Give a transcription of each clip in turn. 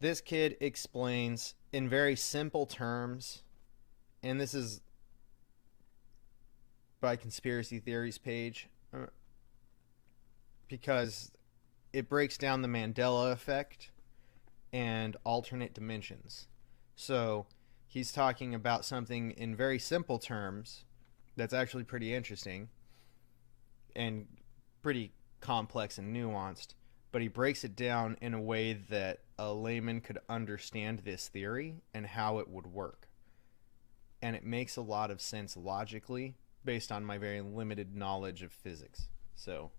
This kid explains in very simple terms, and this is by Conspiracy Theories page, because it breaks down the Mandela effect and alternate dimensions. So he's talking about something in very simple terms that's actually pretty interesting and pretty complex and nuanced, but he breaks it down in a way that a layman could understand this theory and how it would work. And it makes a lot of sense logically based on my very limited knowledge of physics. So,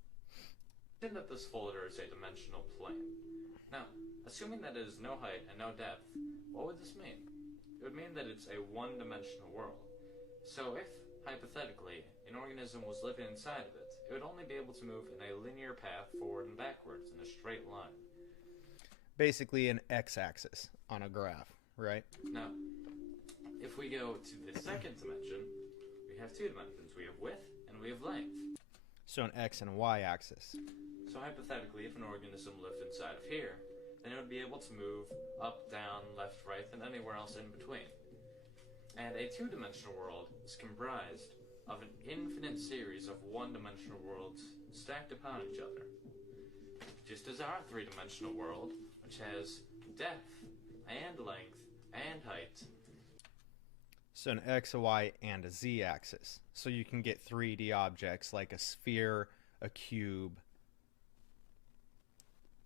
Imagine that this folder is a dimensional plane. Now, assuming that it is no height and no depth, what would this mean? It would mean that it's a one-dimensional world. So if, hypothetically, an organism was living inside of it, it would only be able to move in a linear path forward and backwards in a straight line. basically an x-axis on a graph, right? Now, if we go to the second dimension, we have two dimensions. We have width and we have length. So an x and a y-axis. So hypothetically, if an organism lived inside of here, then it would be able to move up, down, left, right, and anywhere else in between. And a two-dimensional world is comprised of an infinite series of one-dimensional worlds stacked upon each other. Just as our three-dimensional world, which has depth, and length, and height. So an x, a y, and a z-axis. So you can get 3D objects like a sphere, a cube,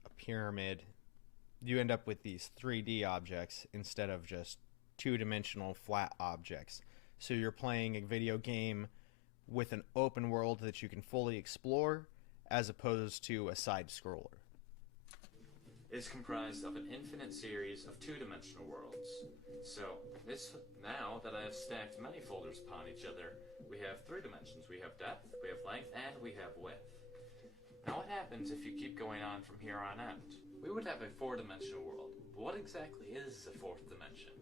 a pyramid. You end up with these 3D objects instead of just two-dimensional flat objects. So you're playing a video game with an open world that you can fully explore as opposed to a side-scroller. Is comprised of an infinite series of two-dimensional worlds. So, now that I have stacked many folders upon each other, we have three dimensions. We have depth, we have length, and we have width. Now what happens if you keep going on from here on out? We would have a four-dimensional world. But what exactly is a fourth dimension?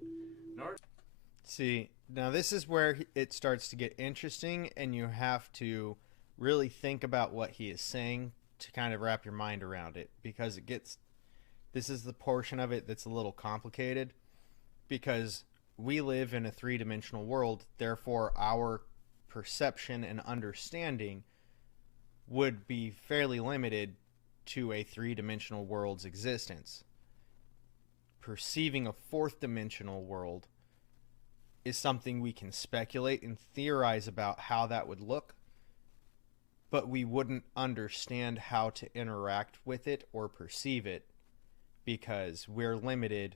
See, now this is where it starts to get interesting, and you have to really think about what he is saying to kind of wrap your mind around it, because this is the portion of it that's a little complicated, because we live in a three-dimensional world, therefore our perception and understanding would be fairly limited to a three-dimensional world's existence. Perceiving a fourth-dimensional world is something we can speculate and theorize about how that would look, but we wouldn't understand how to interact with it or perceive it because we're limited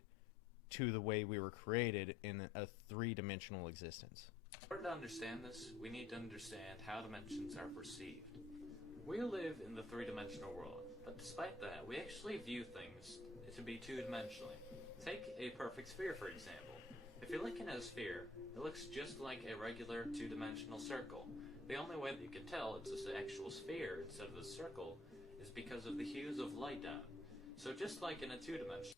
to the way we were created in a three-dimensional existence. In order to understand this, we need to understand how dimensions are perceived. We live in the three-dimensional world, but despite that, we actually view things to be two-dimensionally. Take a perfect sphere, for example. If you're looking at a sphere, it looks just like a regular two-dimensional circle. The only way that you can tell it's an actual sphere instead of a circle is because of the hues of light on it. So just like in a two-dimensional...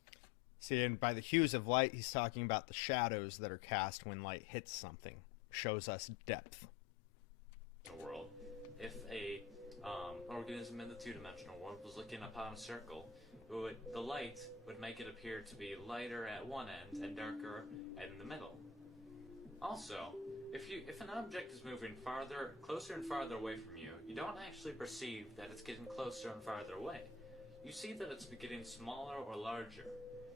See, and by the hues of light, he's talking about the shadows that are cast when light hits something. Shows us depth. ...world, if a organism in the two-dimensional world was looking upon a circle, the light would make it appear to be lighter at one end and darker in the middle. Also, if an object is moving closer and farther away from you, you don't actually perceive that it's getting closer and farther away. You see that it's getting smaller or larger,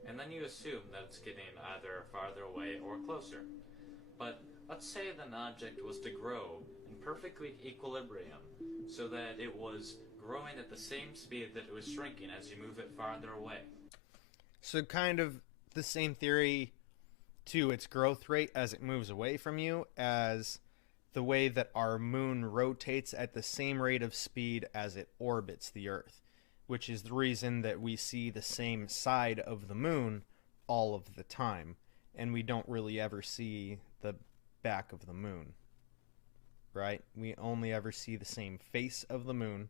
and then you assume that it's getting either farther away or closer. But let's say that an object was to grow in perfect equilibrium, so that it was growing at the same speed that it was shrinking as you move it farther away. So kind of the same theory to its growth rate as it moves away from you as the way that our moon rotates at the same rate of speed as it orbits the Earth, which is the reason that we see the same side of the moon all of the time, and we don't really ever see the back of the moon, right? We only ever see the same face of the moon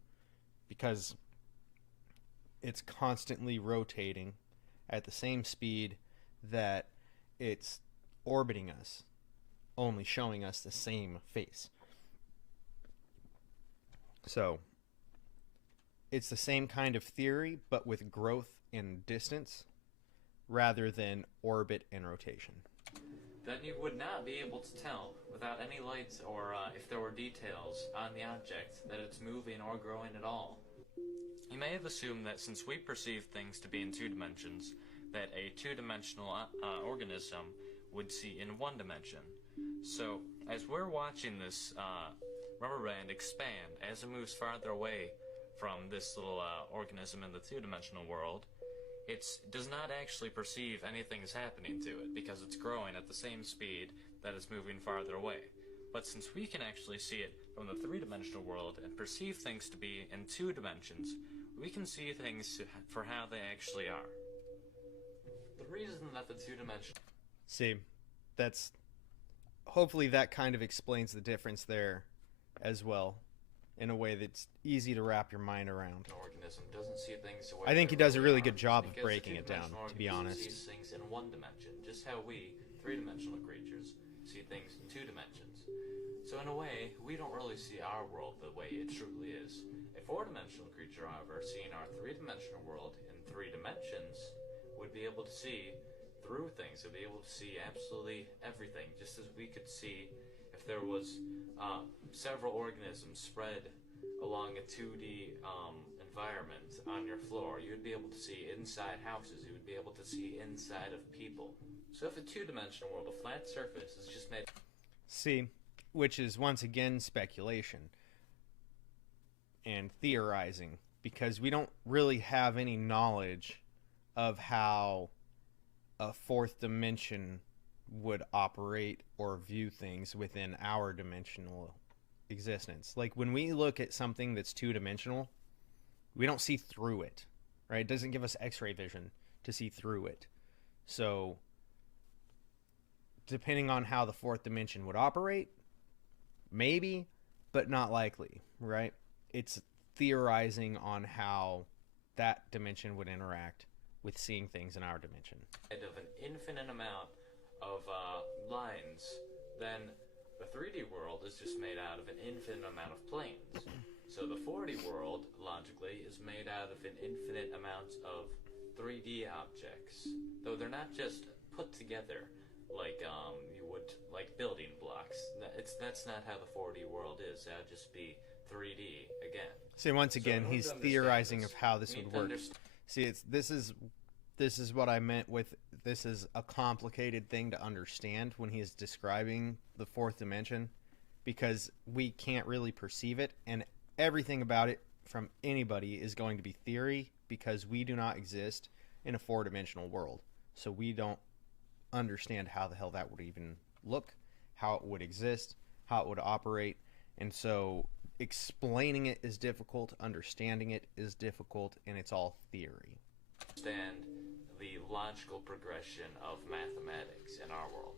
because it's constantly rotating at the same speed that it's orbiting us, only showing us the same face. So it's the same kind of theory, but with growth and distance. rather than orbit and rotation. Then you would not be able to tell, without any lights or if there were details on the object, that it's moving or growing at all. You may have assumed that since we perceive things to be in 2 dimensions, that a 2-dimensional organism would see in 1 dimension. So, as we're watching this rubber band expand as it moves farther away from this little organism in the 2-dimensional world, it does not actually perceive anything is happening to it because it's growing at the same speed that it's moving farther away. But since we can actually see it from the 3-dimensional world and perceive things to be in 2 dimensions, we can see things for how they actually are. The reason that the 2-dimensional... See, that's... hopefully that kind of explains the difference there as well, in a way that's easy to wrap your mind around. Organism doesn't see things the way I think he does a really good are, job of because breaking it down, to be honest. Sees things in 1 dimension, just how we, 3-dimensional creatures, see things in 2 dimensions. So in a way, we don't really see our world the way it truly is. A 4-dimensional creature, however, seeing our 3-dimensional world in 3 dimensions, would be able to see through things, would be able to see absolutely everything, just as we could see if there was several organisms spread along a 2D environment on your floor. You would be able to see inside houses, you would be able to see inside of people. So if a 2-dimensional world, a flat surface, is just made... See, which is once again speculation and theorizing, because we don't really have any knowledge of how a 4th dimension would operate or view things within our dimensional existence. Like when we look at something that's 2-dimensional, we don't see through it, right? It doesn't give us x-ray vision to see through it. So depending on how the 4th dimension would operate, maybe, but not likely, right? It's theorizing on how that dimension would interact with seeing things in our dimension. Of an infinite amount of lines, then the 3D world is just made out of an infinite amount of planes. So the 4D world, logically, is made out of an infinite amount of 3D objects. Though they're not just put together like you would, like building blocks. That's not how the 4D world is. That would just be 3D again. See, once again, he's theorizing of how this would work. See, this is what I meant with this is a complicated thing to understand when he's describing the 4th dimension, because we can't really perceive it, and everything about it from anybody is going to be theory, because we do not exist in a 4-dimensional world. So we don't understand how the hell that would even look, how it would exist, how it would operate, and so explaining it is difficult, understanding it is difficult, and it's all theory. Understand the logical progression of mathematics in our world.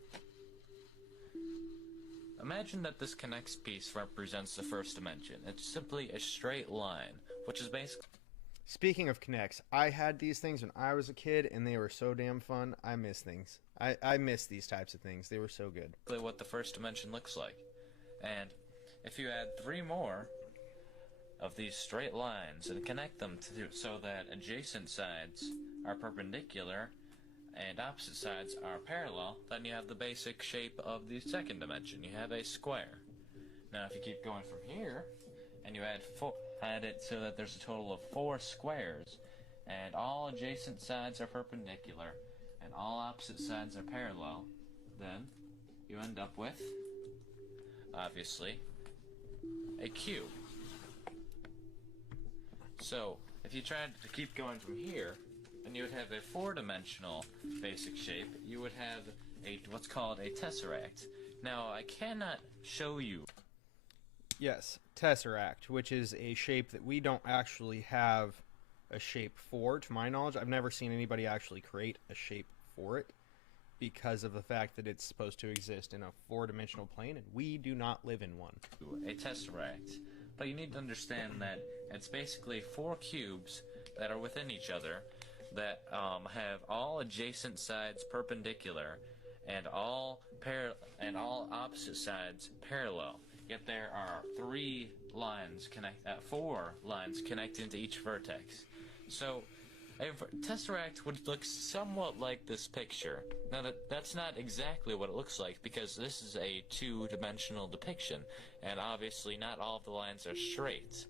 Imagine that this connects piece represents the 1st dimension. It's simply a straight line, which is basically... Speaking of connects, I had these things when I was a kid, and they were so damn fun. I miss things. I miss these types of things. They were so good. What the 1st dimension looks like. And if you add 3 more of these straight lines and connect them so that adjacent sides are perpendicular and opposite sides are parallel, then you have the basic shape of the 2nd dimension. You have a square. Now if you keep going from here and you add it so that there's a total of 4 squares and all adjacent sides are perpendicular and all opposite sides are parallel, then you end up with, obviously, a cube. So, if you tried to keep going from here, and you would have a 4-dimensional basic shape, you would have what's called a tesseract. Now, I cannot show you. Yes, tesseract, which is a shape that we don't actually have a shape for, to my knowledge. I've never seen anybody actually create a shape for it, because of the fact that it's supposed to exist in a 4-dimensional plane, and we do not live in one. A tesseract. But you need to understand that it's basically 4 cubes that are within each other that have all adjacent sides perpendicular and all opposite sides parallel. Yet there are 4 lines connecting to each vertex. So A tesseract would look somewhat like this picture. Now, that's not exactly what it looks like, because this is a two-dimensional depiction, and obviously not all of the lines are straight.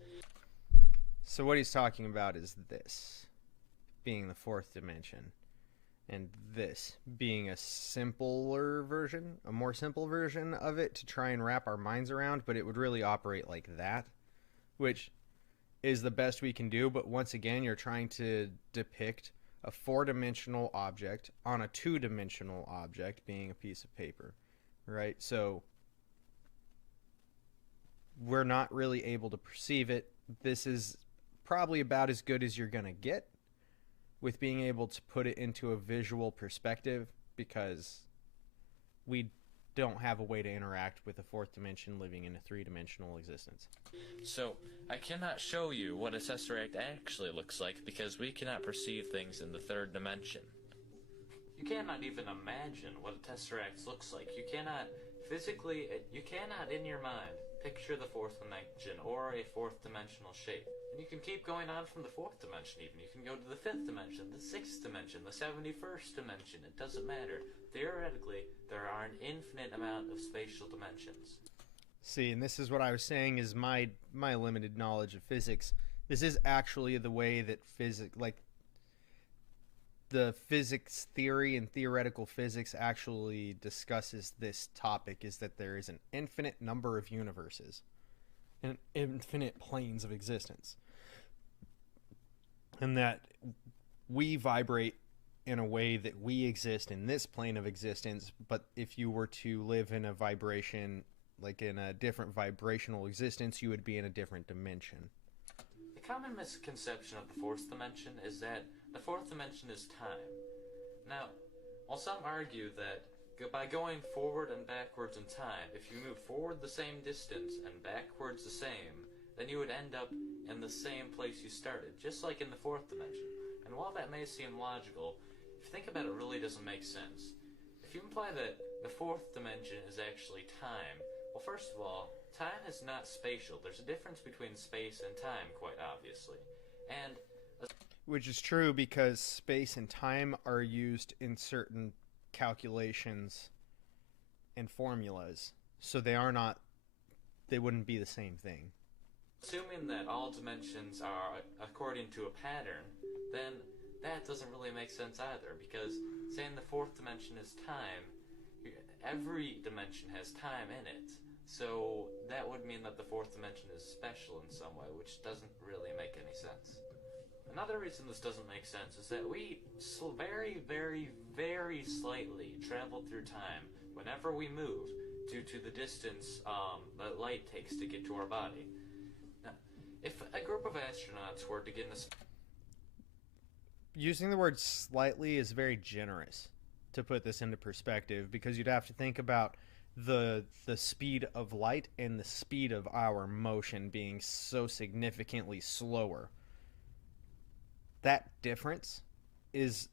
So what he's talking about is this being the fourth dimension, and this being a simpler version, a more simple version of it to try and wrap our minds around, but it would really operate like that, which is the best we can do. But once again, you're trying to depict a four-dimensional object on a two-dimensional object being a piece of paper, right? So we're not really able to perceive it. This is probably about as good as you're going to get with being able to put it into a visual perspective, because we don't have a way to interact with a fourth dimension living in a three-dimensional existence. So, I cannot show you what a tesseract actually looks like, because we cannot perceive things in the third dimension. You cannot even imagine what a tesseract looks like. You cannot physically, you cannot in your mind picture the fourth dimension or a fourth dimensional shape. And you can keep going on from the fourth dimension even. You can go to the fifth dimension, the sixth dimension, the 71st dimension. It doesn't matter. Theoretically, there are an infinite amount of spatial dimensions. See, and this is what I was saying is my limited knowledge of physics. This is actually the way that the physics theory and theoretical physics actually discusses this topic, is that there is an infinite number of universes and infinite planes of existence, and that we vibrate in a way that we exist in this plane of existence, but if you were to live in a vibration, like in a different vibrational existence, you would be in a different dimension. The common misconception of the fourth dimension is that the fourth dimension is time. Now, while some argue that by going forward and backwards in time, if you move forward the same distance and backwards the same, then you would end up in the same place you started, just like in the fourth dimension. And while that may seem logical, if you think about it, it really doesn't make sense. If you imply that the fourth dimension is actually time, well, first of all, time is not spatial. There's a difference between space and time, quite obviously. And which is true, because space and time are used in certain calculations and formulas, so they wouldn't be the same thing. Assuming that all dimensions are according to a pattern, then that doesn't really make sense either, because saying the fourth dimension is time, every dimension has time in it, so that would mean that the fourth dimension is special in some way, which doesn't really make any sense. Another reason this doesn't make sense is that we very, very, very slightly travel through time whenever we move due to the distance that light takes to get to our body. Now, if a group of astronauts were to get in a... Using the word slightly is very generous to put this into perspective, because you'd have to think about the speed of light and the speed of our motion being so significantly slower. That difference is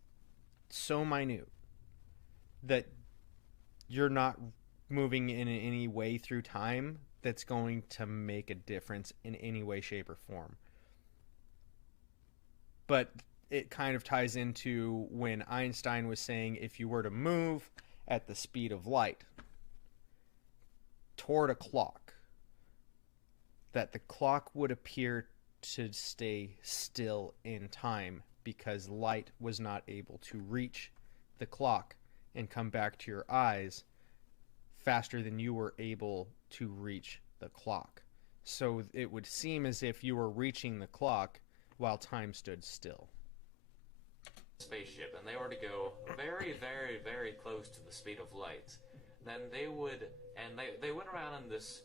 so minute that you're not moving in any way through time that's going to make a difference in any way, shape, or form. But it kind of ties into when Einstein was saying if you were to move at the speed of light toward a clock, that the clock would appear to stay still in time, because light was not able to reach the clock and come back to your eyes faster than you were able to reach the clock. So it would seem as if you were reaching the clock while time stood still. Spaceship, and they were to go very, very, very close to the speed of light, then they would, and they went around in this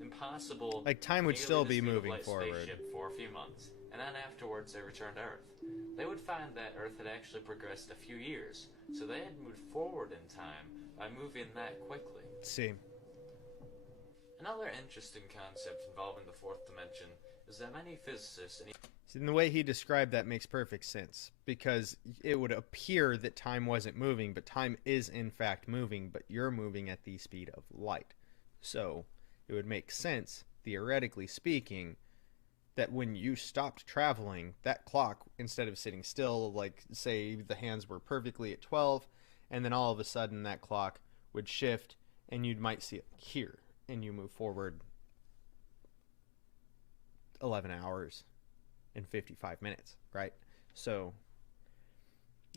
impossible, like time would still be moving forward for a few months, and then afterwards they returned to Earth. They would find that Earth had actually progressed a few years, so they had moved forward in time by moving that quickly. See, another interesting concept involving the fourth dimension is that many physicists and the way he described that makes perfect sense, because it would appear that time wasn't moving, but time is in fact moving, but you're moving at the speed of light. So it would make sense, theoretically speaking, that when you stopped traveling, that clock, instead of sitting still, like say the hands were perfectly at 12, and then all of a sudden that clock would shift and you might see it here, and you move forward 11 hours and 55 minutes, right? So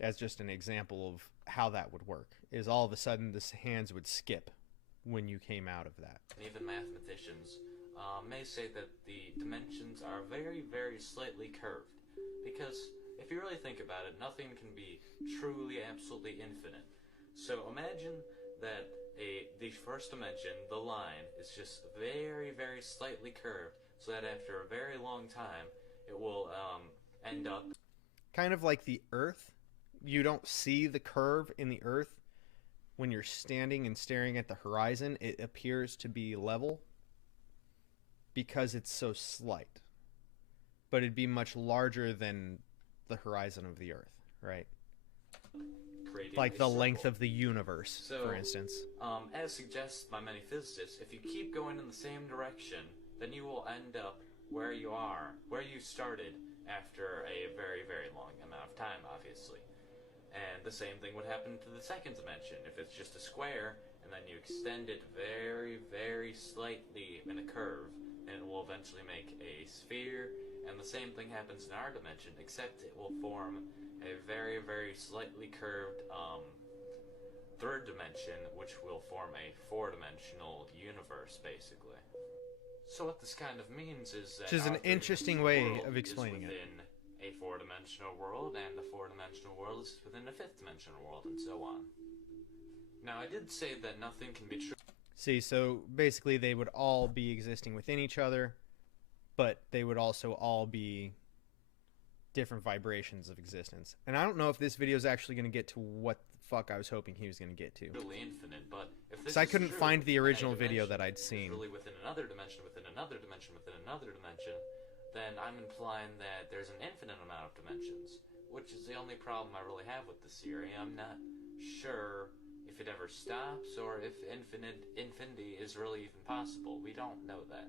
as just an example of how that would work, is all of a sudden the hands would skip when you came out of that. Even mathematicians may say that the dimensions are very, very slightly curved, because if you really think about it, nothing can be truly, absolutely infinite. So imagine that the first dimension, the line, is just very, very slightly curved, so that after a very long time, it will end up kind of like the Earth. You don't see the curve in the Earth when you're standing and staring at the horizon. It appears to be level because it's so slight, but it'd be much larger than the horizon of the Earth, right? Like the length of the universe, for instance. As suggested by many physicists, if you keep going in the same direction, then you will end up where you are, where you started after a very, very long amount of time, obviously. And the same thing would happen to the second dimension. If it's just a square, and then you extend it very, very slightly in a curve, and it will eventually make a sphere. And the same thing happens in our dimension, except it will form a very, very slightly curved third dimension, which will form a four-dimensional universe, basically. So what this kind of means is that which is an interesting way of explaining it. Within a four-dimensional world, and the four-dimensional world is within a fifth-dimensional world, and so on. Now, I did say that nothing can be true. See, so basically they would all be existing within each other, but they would also all be different vibrations of existence. And I don't know if this video is actually going to get to what the fuck I was hoping he was going to get to. Really infinite, but if this So I is couldn't true, find the original a video dimension that I'd is seen. really within another dimension, within another dimension, within another dimension, then I'm implying that there's an infinite amount of dimensions, which is the only problem I really have with this theory. I'm not sure if it ever stops or if infinity is really even possible. We don't know that.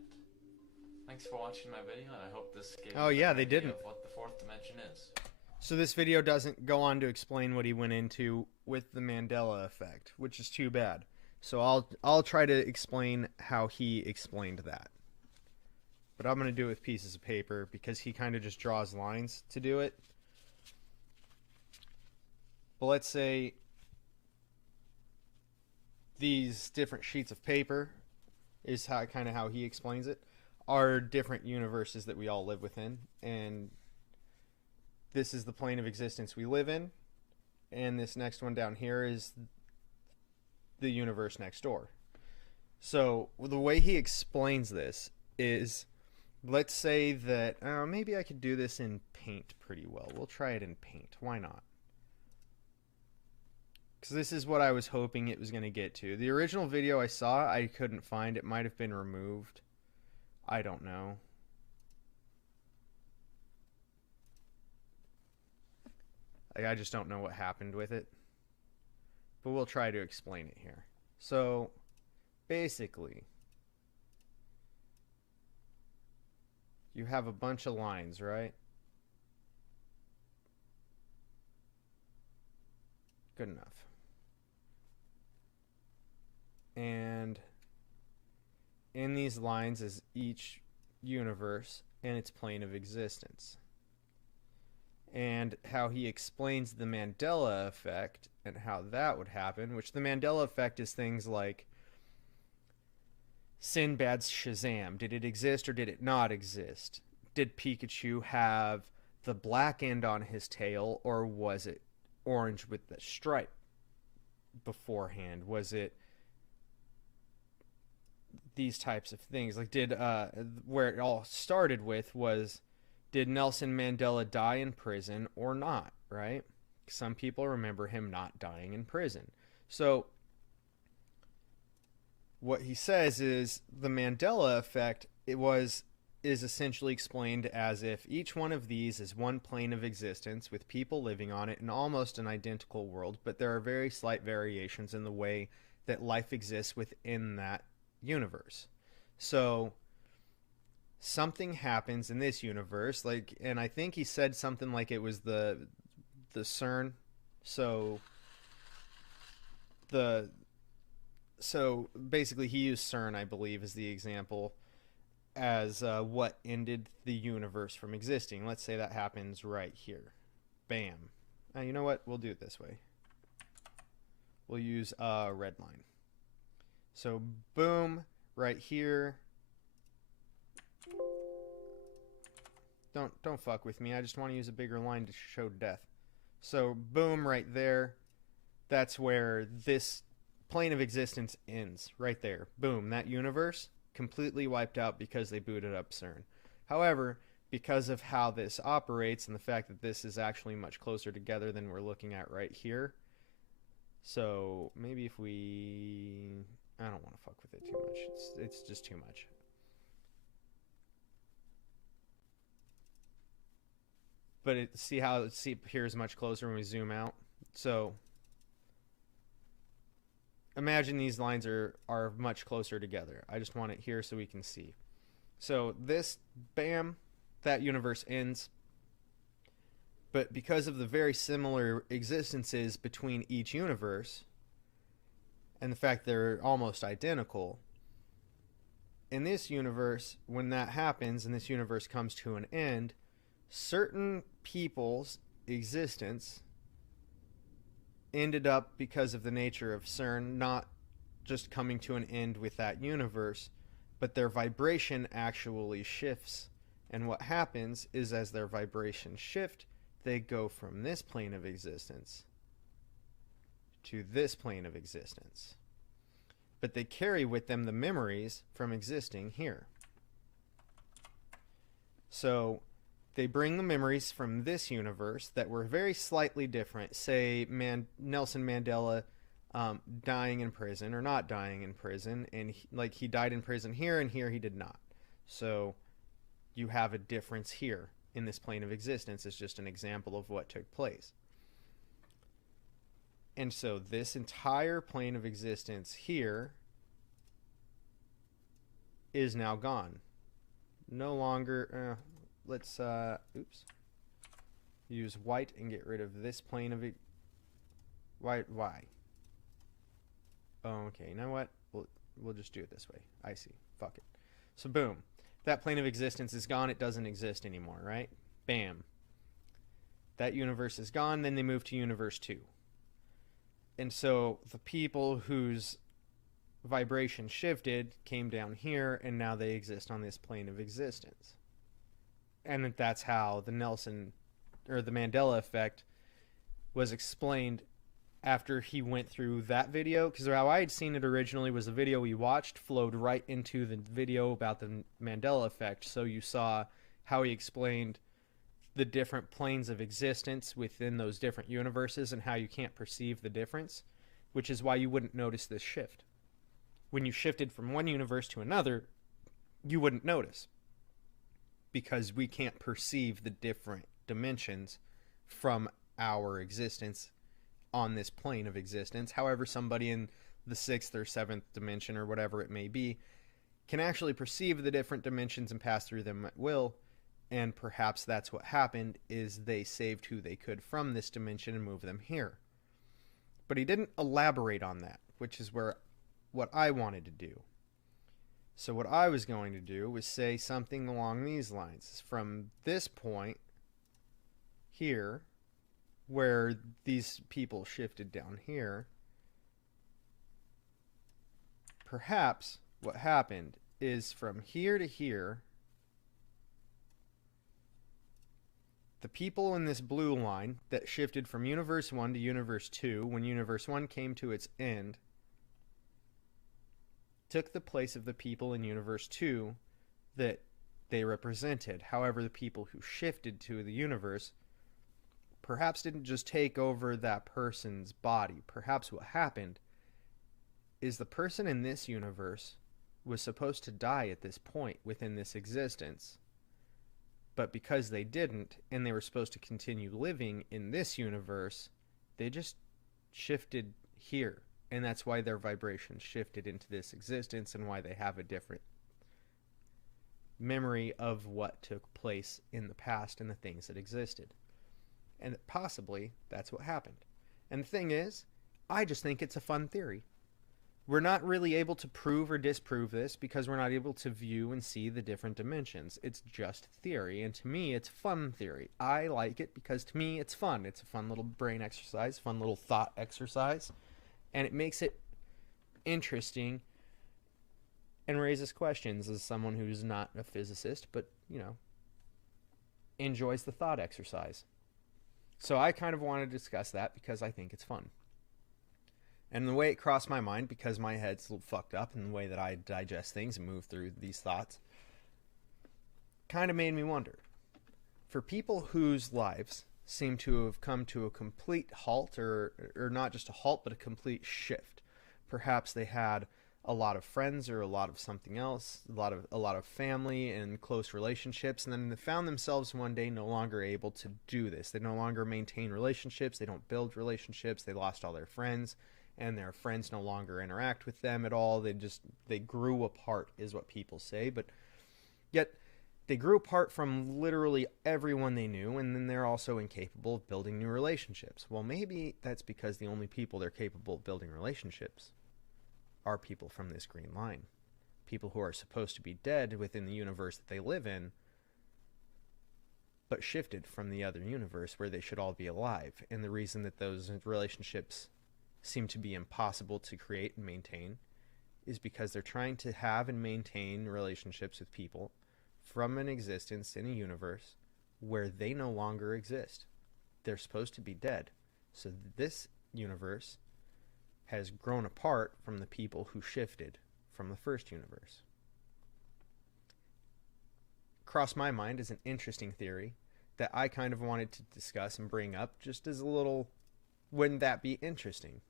Thanks for watching my video, and I hope this gave you an idea of what the fourth dimension is. So this video doesn't go on to explain what he went into with the Mandela effect, which is too bad. So I'll try to explain how he explained that. But I'm going to do it with pieces of paper because he kind of just draws lines to do it. But let's say these different sheets of paper is how he explains it, are different universes that we all live within, and this is the plane of existence we live in, and this next one down here is the universe next door. So the way he explains this is, let's say that maybe I could do this in paint pretty well. We'll try it in paint. Why not? Because this is what I was hoping it was going to get to. The original video I saw, I couldn't find. It might have been removed. I don't know. I just don't know what happened with it. But we'll try to explain it here. So, basically, you have a bunch of lines, right? Good enough. And in these lines is each universe and its plane of existence. And how he explains the Mandela effect and how that would happen, which the Mandela effect is things like Sinbad's Shazam. Did it exist or did it not exist? Did Pikachu have the black end on his tail, or was it orange with the stripe beforehand? Was it these types of things? Like, did where it all started with was, did Nelson Mandela die in prison or not, right? Some people remember him not dying in prison. So what he says is the Mandela effect is essentially explained as if each one of these is one plane of existence with people living on it in almost an identical world, but there are very slight variations in the way that life exists within that universe. So something happens in this universe, like, and I think he said something like it was the CERN. So the so basically he used CERN, I believe, as the example as what ended the universe from existing. Let's say that happens right here. Bam. You know what? We'll do it this way. We'll use a red line. So boom, right here. Don't fuck with me. I just want to use a bigger line to show death. So boom, right there. That's where this plane of existence ends. Right there. Boom. That universe completely wiped out because they booted up CERN. However, because of how this operates and the fact that this is actually much closer together than we're looking at right here. So maybe if we... I don't want to fuck with it too much. It's just too much. But see how it appears much closer when we zoom out? So imagine these lines are much closer together. I just want it here so we can see. So this, bam, that universe ends. But because of the very similar existences between each universe, and the fact they're almost identical, in this universe, when that happens and this universe comes to an end, certain people's existence ended up, because of the nature of CERN, not just coming to an end with that universe, but their vibration actually shifts. And what happens is, as their vibrations shift, they go from this plane of existence to this plane of existence. But they carry with them the memories from existing here. So they bring the memories from this universe that were very slightly different. Say Nelson Mandela dying in prison or not dying in prison, and he died in prison here, and here he did not. So you have a difference here in this plane of existence. It's just an example of what took place. And so this entire plane of existence here is now gone. No longer... let's use white and get rid of this plane of it. Why? Oh, okay, you know what? We'll just do it this way. I see. Fuck it. So boom. That plane of existence is gone. It doesn't exist anymore, right? Bam. That universe is gone. Then they move to universe 2. And so the people whose vibration shifted came down here, and now they exist on this plane of existence. And that's how the Mandela effect was explained after he went through that video. Because how I had seen it originally was the video we watched flowed right into the video about the Mandela effect. So you saw how he explained the different planes of existence within those different universes and how you can't perceive the difference, which is why you wouldn't notice this shift. When you shifted from one universe to another, you wouldn't notice, because we can't perceive the different dimensions from our existence on this plane of existence. However, somebody in the 6th or 7th dimension, or whatever it may be, can actually perceive the different dimensions and pass through them at will. And perhaps that's what happened, is they saved who they could from this dimension and moved them here. But he didn't elaborate on that, which is what I wanted to do. So what I was going to do was say something along these lines. From this point here, where these people shifted down here, perhaps what happened is from here to here, the people in this blue line that shifted from Universe 1 to Universe 2, when Universe 1 came to its end, took the place of the people in Universe 2 that they represented. However, the people who shifted to the universe perhaps didn't just take over that person's body. Perhaps what happened is the person in this universe was supposed to die at this point within this existence. But because they didn't, and they were supposed to continue living in this universe, they just shifted here. And that's why their vibration shifted into this existence, and why they have a different memory of what took place in the past and the things that existed. And possibly that's what happened. And the thing is, I just think it's a fun theory. We're not really able to prove or disprove this because we're not able to view and see the different dimensions. It's just theory, and to me, it's fun theory. I like it because to me, it's fun. It's a fun little brain exercise, fun little thought exercise, and it makes it interesting and raises questions as someone who's not a physicist, but, enjoys the thought exercise. So I kind of want to discuss that because I think it's fun. And the way it crossed my mind, because my head's a little fucked up in the way that I digest things and move through these thoughts, kind of made me wonder. For people whose lives seem to have come to a complete halt, or not just a halt, but a complete shift. Perhaps they had a lot of friends or a lot of something else, a lot of family and close relationships, and then they found themselves one day no longer able to do this. They no longer maintain relationships, they don't build relationships, they lost all their friends, and their friends no longer interact with them at all. They grew apart is what people say, but yet they grew apart from literally everyone they knew, and then they're also incapable of building new relationships. Well, maybe that's because the only people they're capable of building relationships are people from this green line. People who are supposed to be dead within the universe that they live in, but shifted from the other universe where they should all be alive. And the reason that those relationships seem to be impossible to create and maintain is because they're trying to have and maintain relationships with people from an existence in a universe where they no longer exist. They're supposed to be dead. So this universe has grown apart from the people who shifted from the first universe. Crossed my mind as an interesting theory that I kind of wanted to discuss and bring up just as a little, wouldn't that be interesting?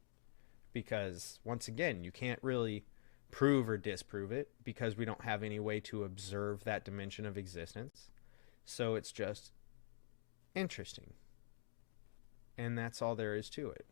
Because, once again, you can't really prove or disprove it because we don't have any way to observe that dimension of existence. So it's just interesting. And that's all there is to it.